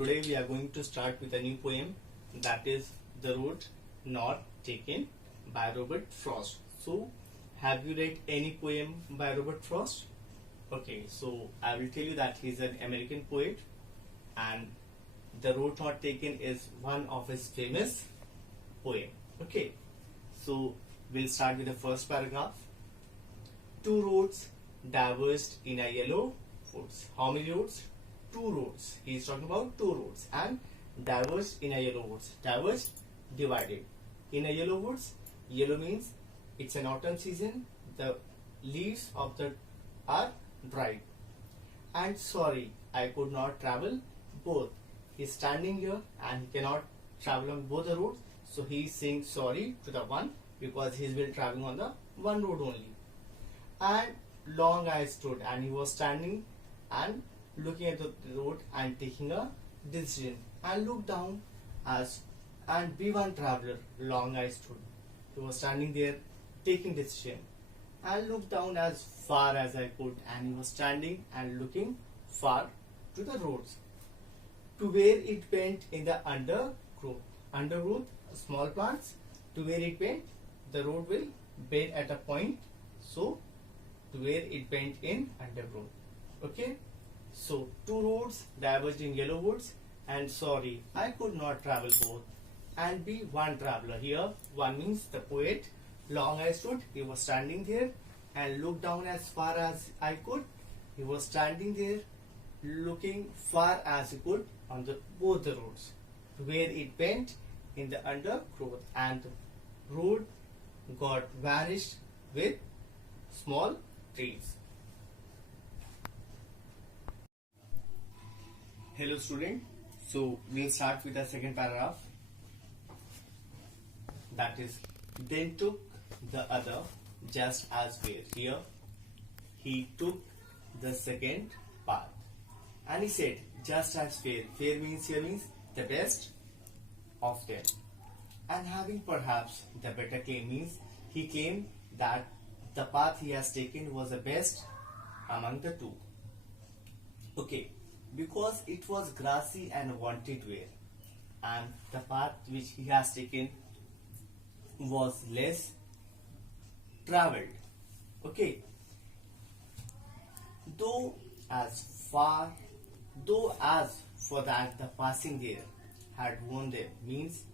today we are going to start with a new poem, that is The Road Not Taken by Robert Frost. So have you read any poem by Robert Frost? Okay, so I will tell you that he is an American poet and The Road Not Taken is one of his famous poem. Okay, so we'll start with the first paragraph. Two roads diverged in a yellow woods. How many roads? Two roads. He is talking about two roads and diverged in a yellow woods. Diverged, divided. In a yellow woods, yellow means it's an autumn season. The leaves of the are dried. And sorry, I could not travel both. He's standing here and he cannot travel on both the roads. So he is saying sorry to the one because he's been traveling on the one road only. And long I stood, and he was standing and looking at the road and taking a decision, and looked down as and be one traveler. Long I stood. He was standing there taking decision, and looked down as far as I could, and he was standing and looking far to the roads, to where it bent in the undergrowth. Undergrowth, small plants. To where it bent, the road will bend at a point. So to where it bent in undergrowth. Okay, so two roads diverged in yellow woods, and sorry, I could not travel both and be one traveler. Here one means the poet. Long I stood, he was standing there and looked down as far as I could. He was standing there looking far as he could on both the roads, where it bent in the undergrowth, and the road got vanished with small trees. Hello student, so we'll start with the second paragraph, that is, then took the other just as fair. Here he took the second path and he said just as fair. Fair means here means the best of them, and having perhaps the better claim means he claimed that the path he has taken was the best among the two. Okay, because it was grassy and wanted wear, and the path which he has taken was less traveled. Okay, though as for that the passing there had worn them, means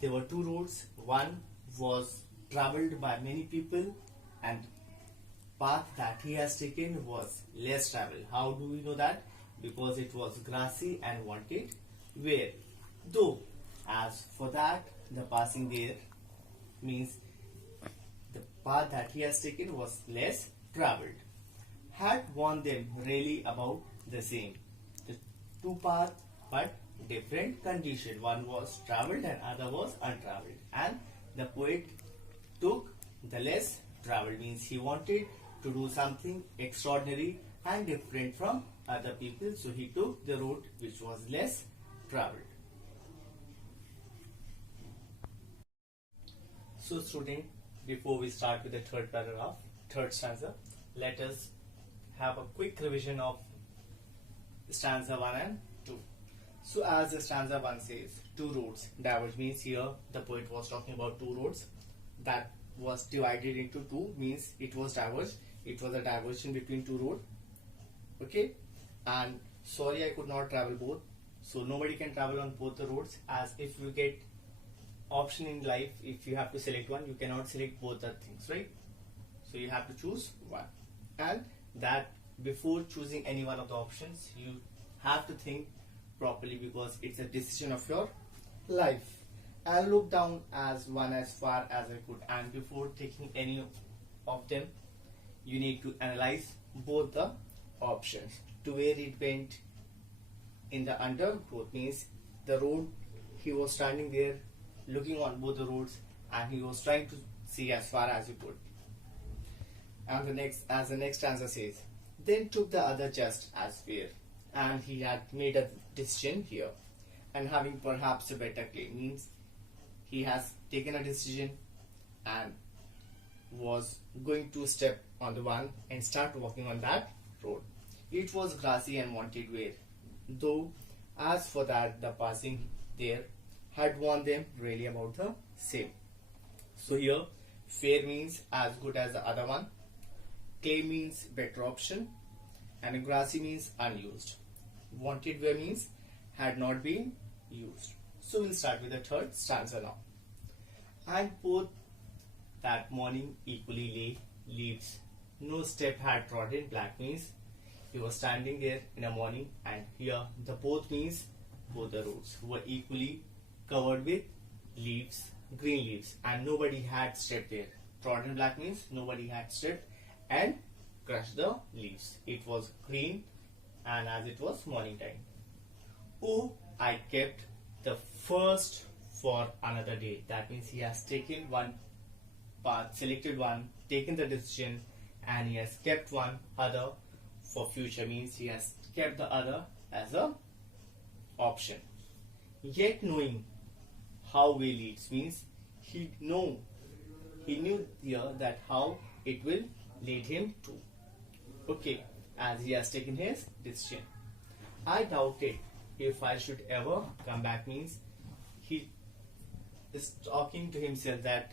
there were two roads. One was traveled by many people and path that he has taken was less traveled. How do we know that? Because it was grassy and wanted wear. Though as for that the passing there means the path that he has taken was less traveled. Had worn them really about the same. The two paths but different condition. One was traveled and other was untraveled, and the poet took the less traveled, means he wanted to do something extraordinary and different from other people, so he took the road which was less traveled. So student, before we start with the third paragraph, third stanza, let us have a quick revision of stanza 1 and 2. So as the stanza 1 says, two roads diverge, means here the poet was talking about two roads that was divided into two, means it was diverged. It was a diversion between two roads. Okay, and sorry I could not travel both. So nobody can travel on both the roads, as if you get option in life, if you have to select one, you cannot select both the things, right? So you have to choose one, and that before choosing any one of the options you have to think properly, because it's a decision of your life. And look down as far as I could, and before taking any of them you need to analyze both the options. To where it bent in the undergrowth, means the road, he was standing there looking on both the roads and he was trying to see as far as he could. And the next stanza says, then took the other just as fair, and he had made a decision here, and having perhaps a better claim, means he has taken a decision and was going to step on the one and start walking on that road. It was grassy and wanted wear, though As for that, the passing there had warned them really about the same. So here, fair means as good as the other one, claim means better option, and grassy means unused. Wanted were means had not been used. So we'll start with the third stanza now. And both that morning equally lay leaves. No step had trodden. Black means he was standing there in the morning, and here the both means both the roads were equally covered with leaves, green leaves, and nobody had stepped there. Trodden black means nobody had stepped and crushed the leaves. It was green, and as it was morning time. Oh, I kept the first for another day. That means he has taken one path, selected one, taken the decision, and he has kept one other for future. Means he has kept the other as a option. Yet knowing how way leads means he knew here that how it will lead him to. Okay, as he has taken his decision. I doubted if I should ever come back means he is talking to himself that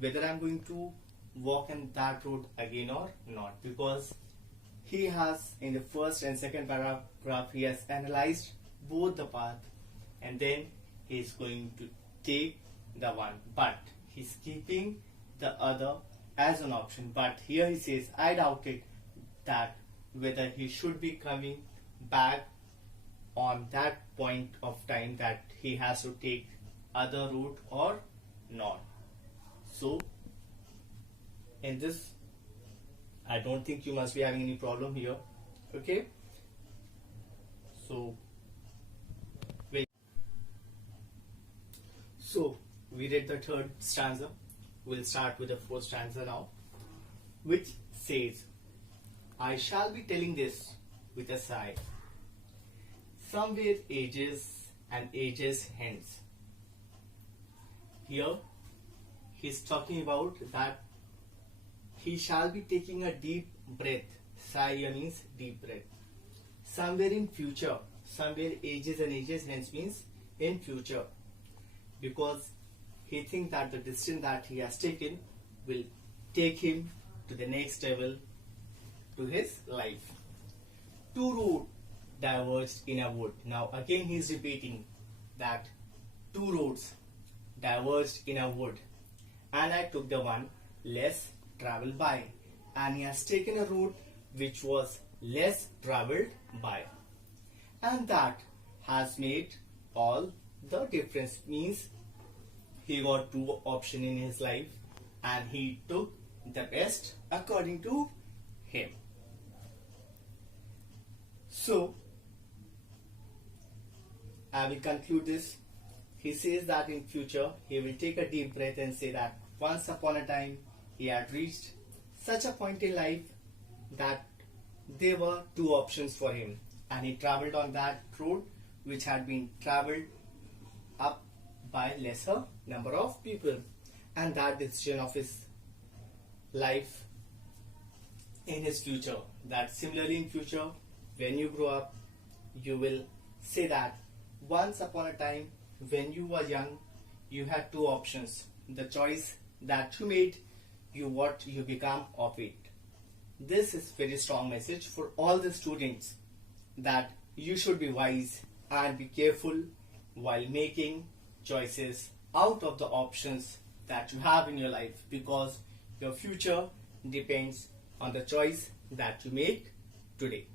whether I'm going to walk in that road again or not, because he has in the first and second paragraph he has analyzed both the path, and then he is going to take the one, but he's keeping the other as an option. But here he says, I doubted that whether he should be coming back on that point of time that he has to take other route or not. So in this, I don't think you must be having any problem here. Okay, so wait. So we read the third stanza. We'll start with the fourth stanza now, which says, I shall be telling this with a sigh, somewhere ages and ages hence. Here he's talking about that he shall be taking a deep breath. Sigh here means deep breath. Somewhere in future, somewhere ages and ages hence means in future, because he thinks that the decision that he has taken will take him to the next level to his life. Two roads diverged in a wood. Now again he is repeating that two roads diverged in a wood, and I took the one less traveled by, and he has taken a route which was less traveled by, and that has made all the difference. Means he got two options in his life and he took the best according to him. So I will conclude this. He says that in future he will take a deep breath and say that once upon a time he had reached such a point in life that there were two options for him, and he traveled on that road which had been traveled up by lesser number of people, and that decision of his life in his future, that similarly in future when you grow up you will say that once upon a time when you were young you had two options. The choice that you made, what you become of it. This is very strong message for all the students, that you should be wise and be careful while making choices out of the options that you have in your life, because your future depends on the choice that you make today.